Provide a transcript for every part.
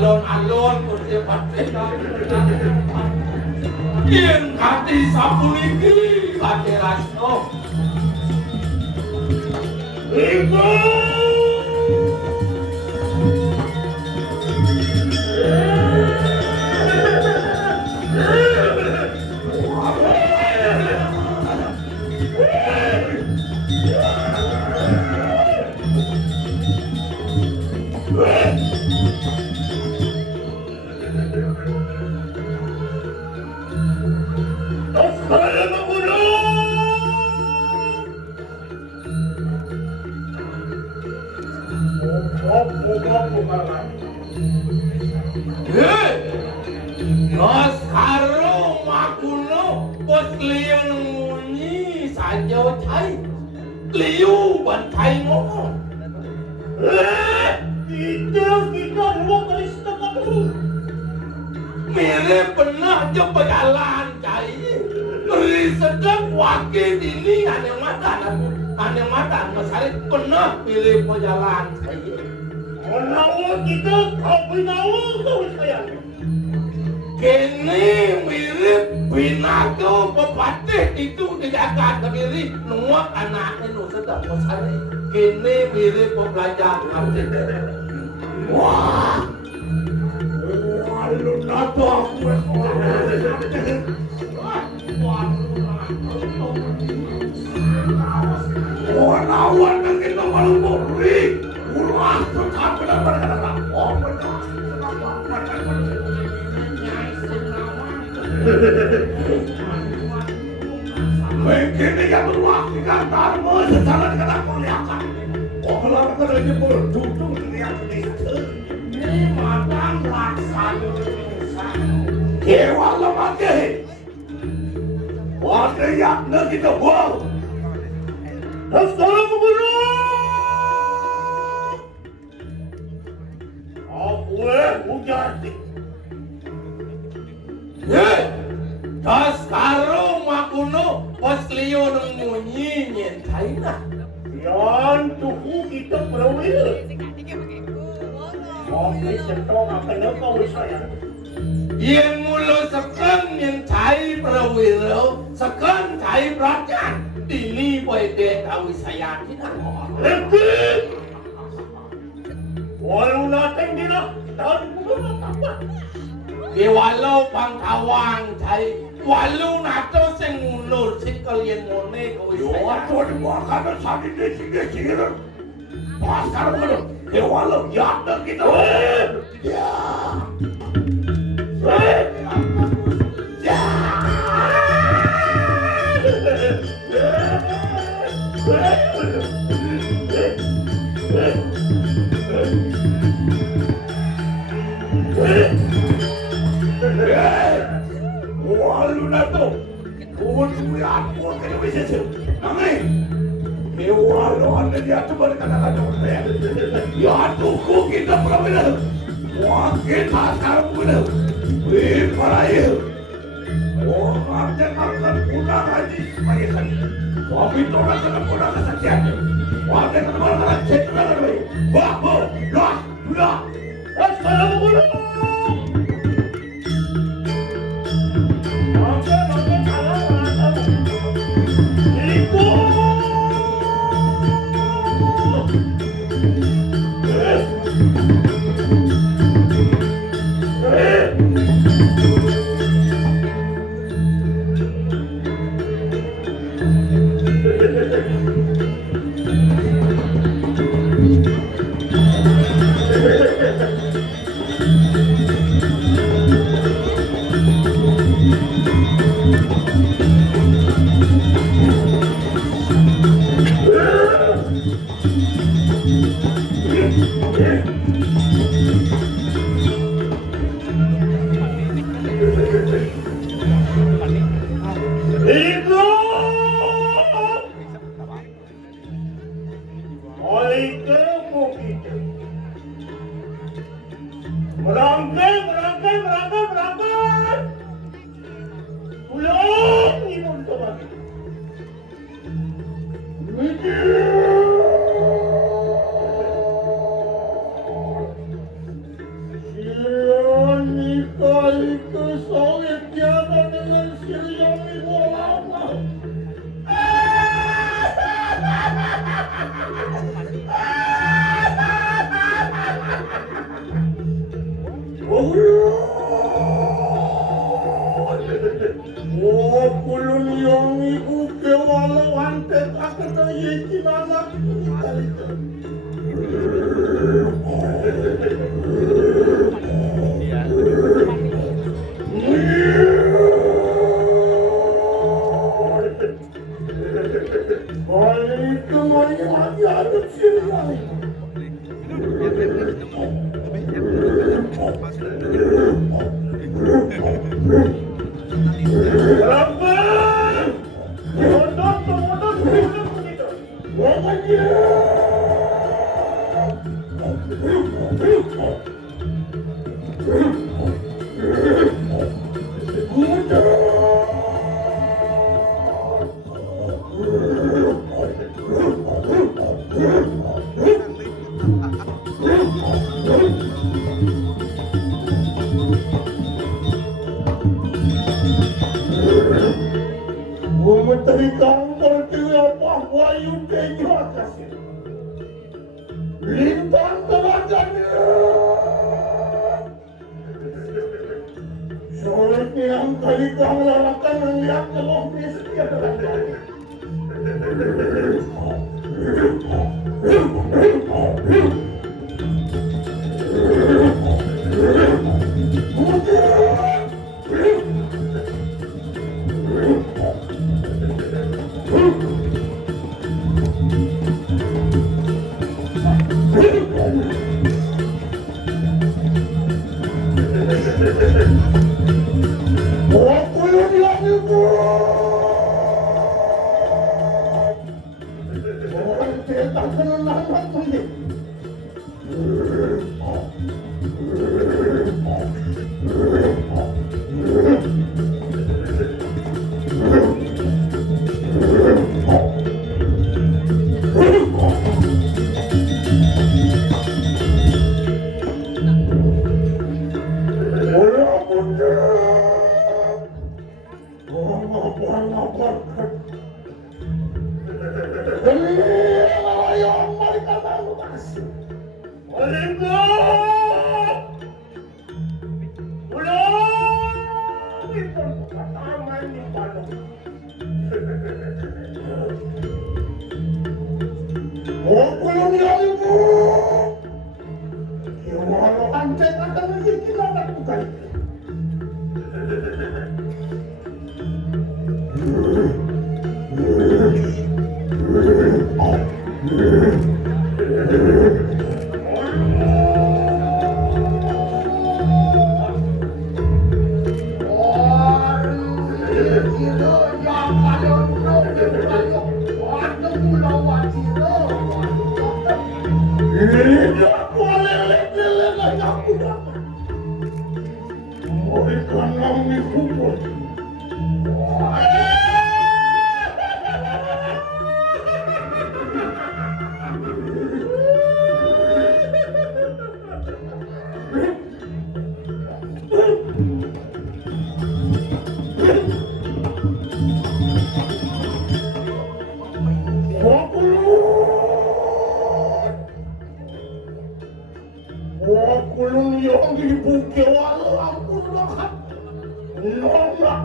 alon-alon kursi pati yen kati sapuniki kati rasno ibu Nos karo makuno bos liu ngunyi saja cai liu ban cai ngomong kita dulu Kristen dulu mirip pernah coba jalan cai beri sedang wakil ini aneh mata masari pernah pilih pejalan cai menawar kita kau menawar kau sayang kini mirip binato pepatih itu dijaga sendiri nuak anaknya nu sedang mesari kini mirip pembelajar ngerti wah lu nato aku wah nawan kan kita malu beri ulah tetap benar-benar oh benar mungkin dia berwaktu kantarmu secara dengan aku lihatkan kalau aku lagi berduduk lihat itu ini matang laksana kewa lemah ke waktu yang kita buang Assalamualaikum aku hujan tas karo makuno pas liyo nang munyi nyen China yan tuku kita perawil oke centong apa na kau saya yen mulo sekan nyen Chai perawil sekan Chai Merajan dini boy de tahu saya tidak walau nating dina tahun bukan apa walau pangkawang Chai walau nato sing ngulur sing kalian ngone kowe saya yo atuh makan sadi desi pasar ngono walau ya kita ya ya walu na to. Kung kuya ako kayo bisa siya. Angay. Kewalo anda dia tu berkata-kata saya. Ya tuku kita berbeda. Mungkin asal berbeda. Beraya. Orang yang akan pulang haji sebagai kali. Wabit orang akan pulang kesaktian. Wabit orang akan ceklah lagi. Wah, lah, sudah. Assalamualaikum.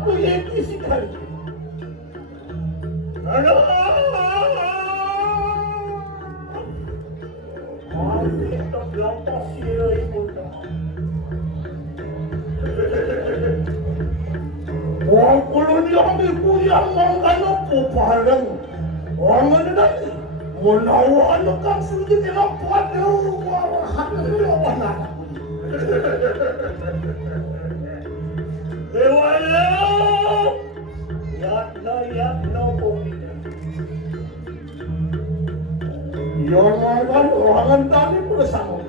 aku yeti sekali. Aduh, masih terbelantas sila ibu dah. Wang kulo ni kami kuyang mangkano po parang wang ano na munawa ano kang sulit nila pwede warahan na nila na. Dewala! Yak na po kita. Yon mga kan, orangan dami po na sa ako.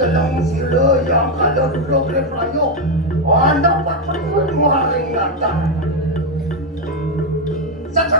Dalang sila yang kalau duduk di Melayu, dapat perlu meringatkan. Satu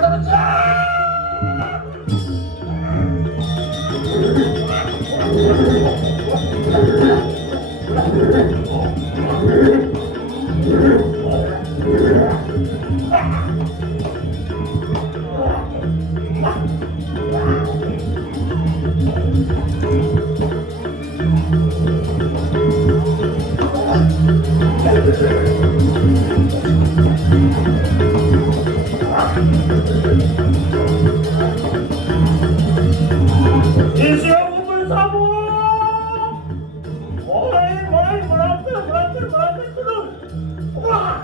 Isi aku bersama. Mulai berlatih terus. Wah.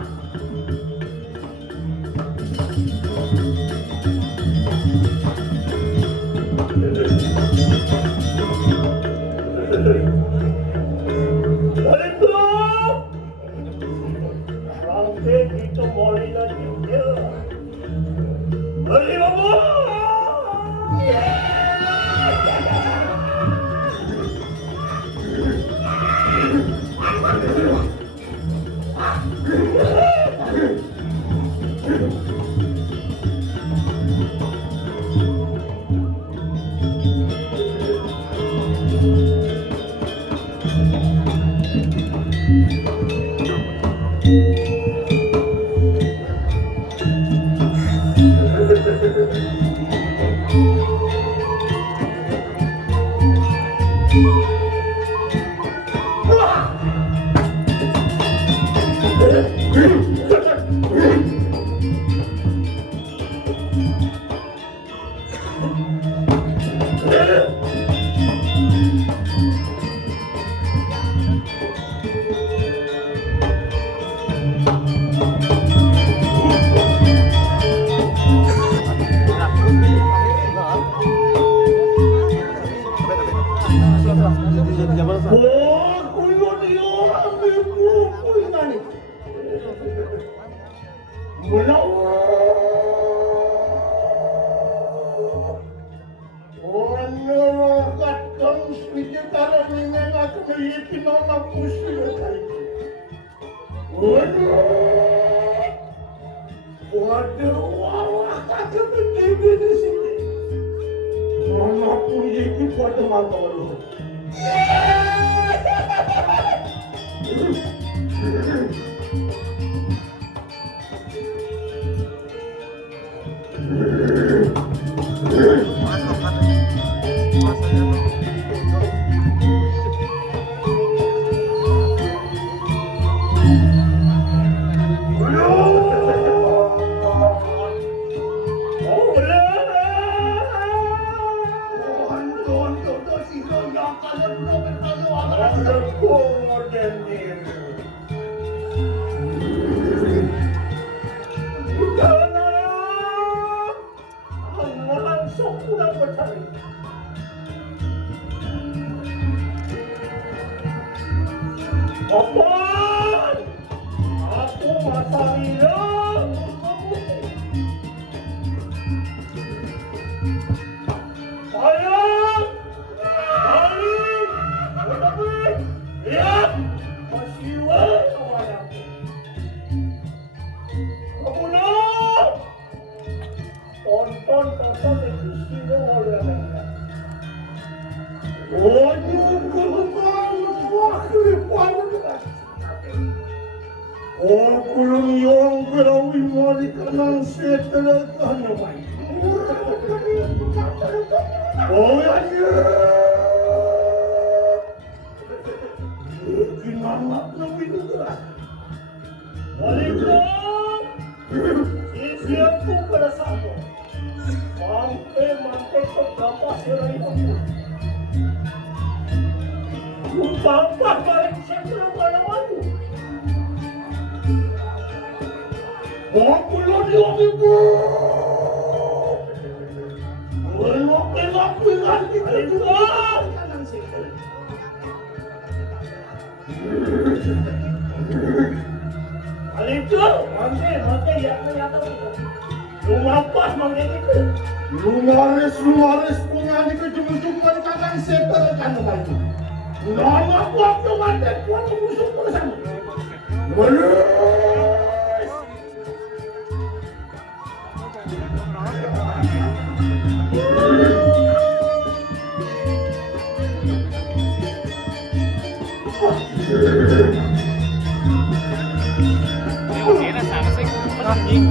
Balik dulu. Sampai kita mulai lagi dia. Balik apa? Bali, Bali, ya, masih Oh, kulong yung garawi mo di ka ng settle ka naman. Oh, yan yun! Ginangak na binuga. Balik lang! Isiyang ko pala sa ako. Mante pagkapasiray ako. Kung papabalik siya ko ng kalawan mo. Makulon yung ibo! Wala pinakwilan kita juga! Alito! Mante, yata ko. Lumampas, mangga kita. Lumares po nga ni ka jumusukman ka kang separa ka naman. Lama po ang tumatek po ang tumusok po sa mo. Malis! Kira sana sih anjing.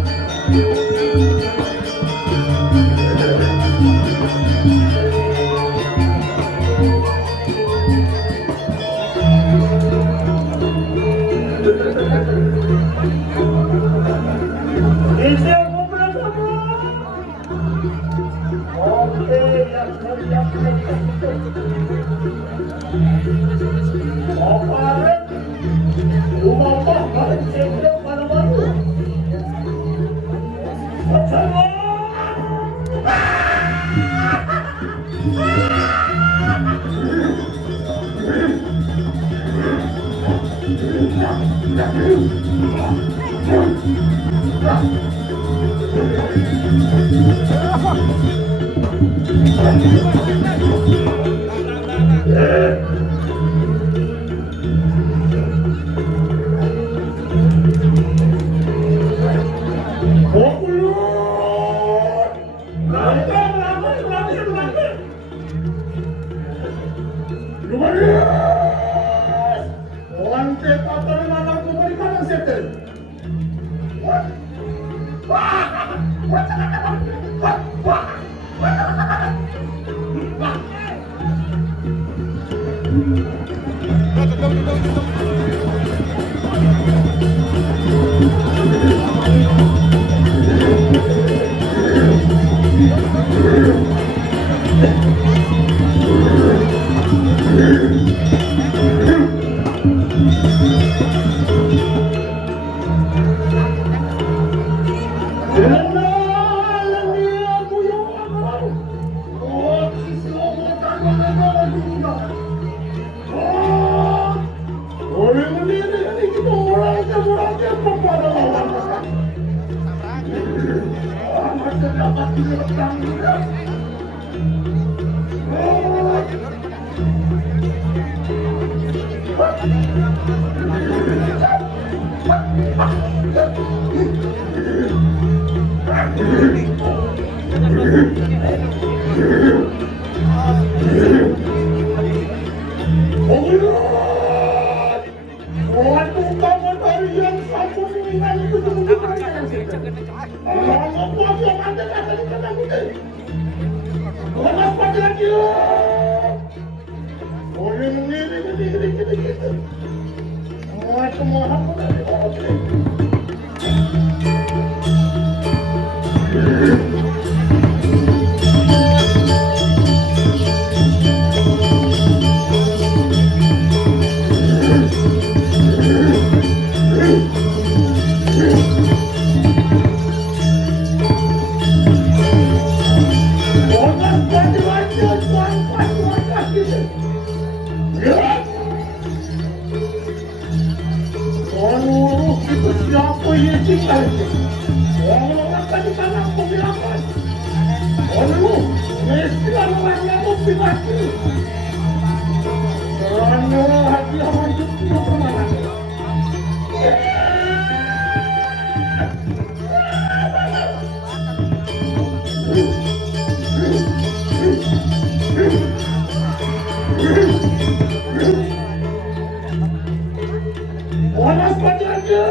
Wanas padanan Yang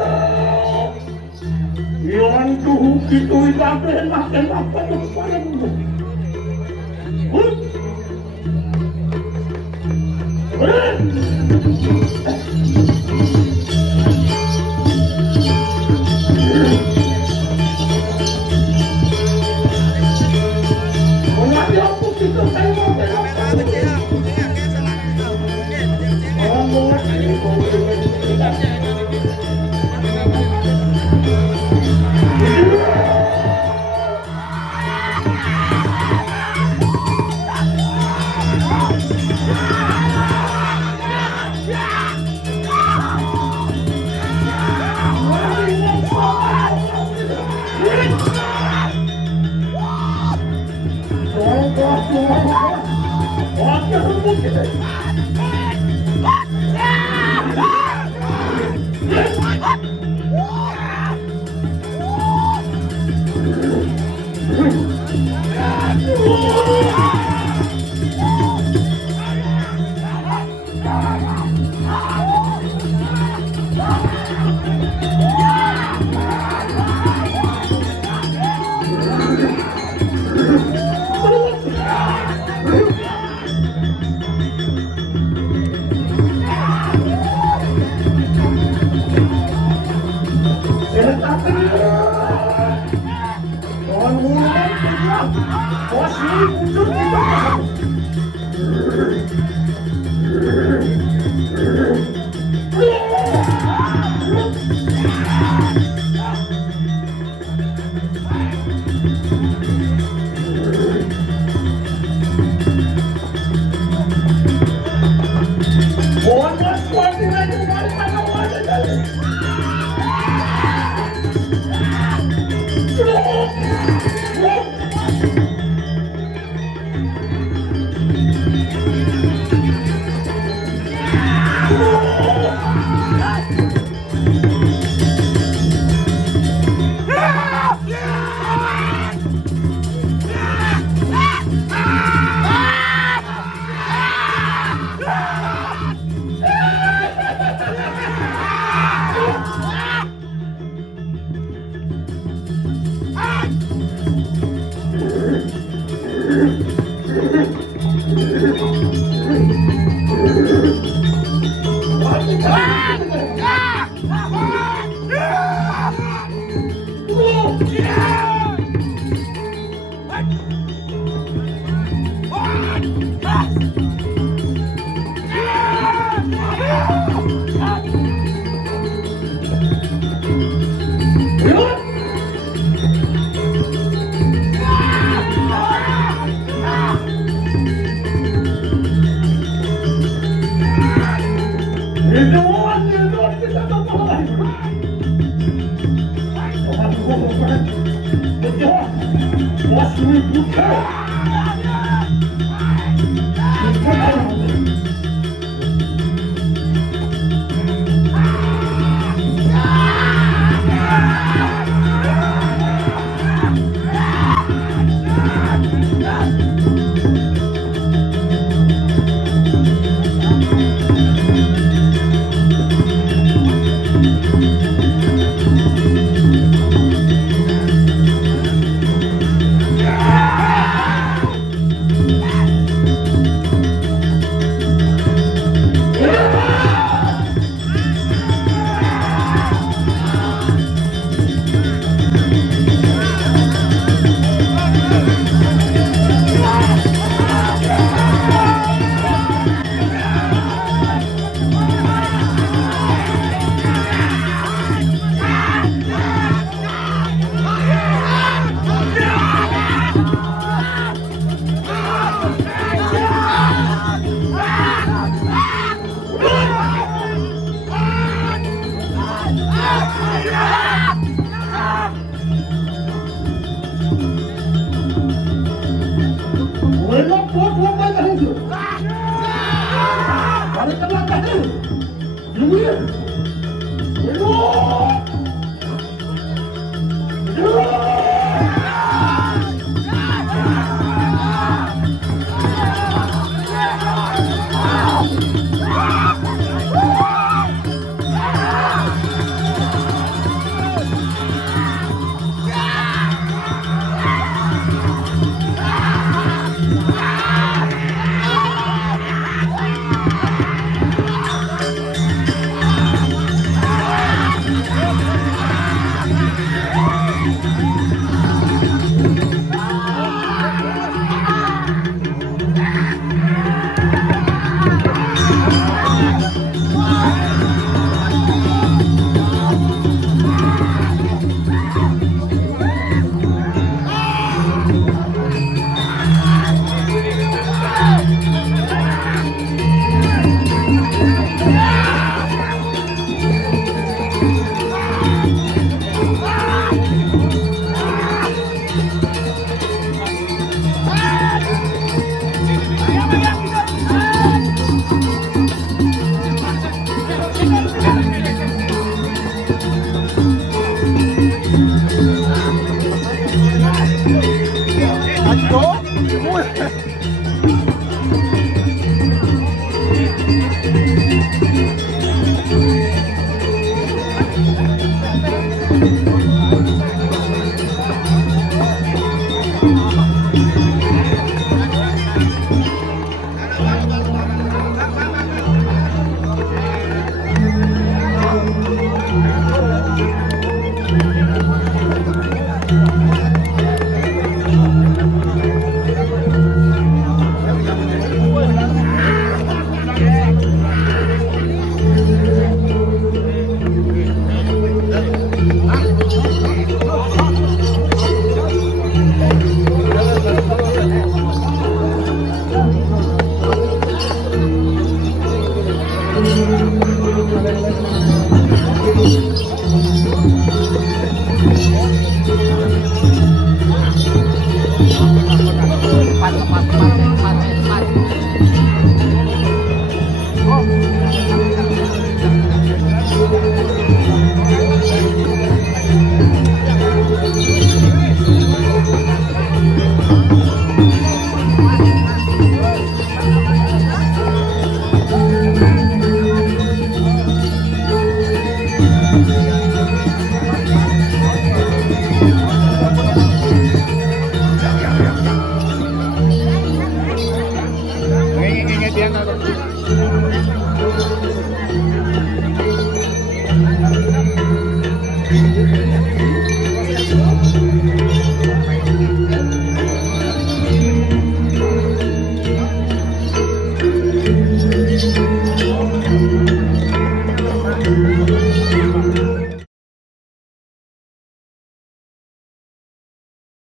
tuh gitu ibadah makan apa tuh sekarang?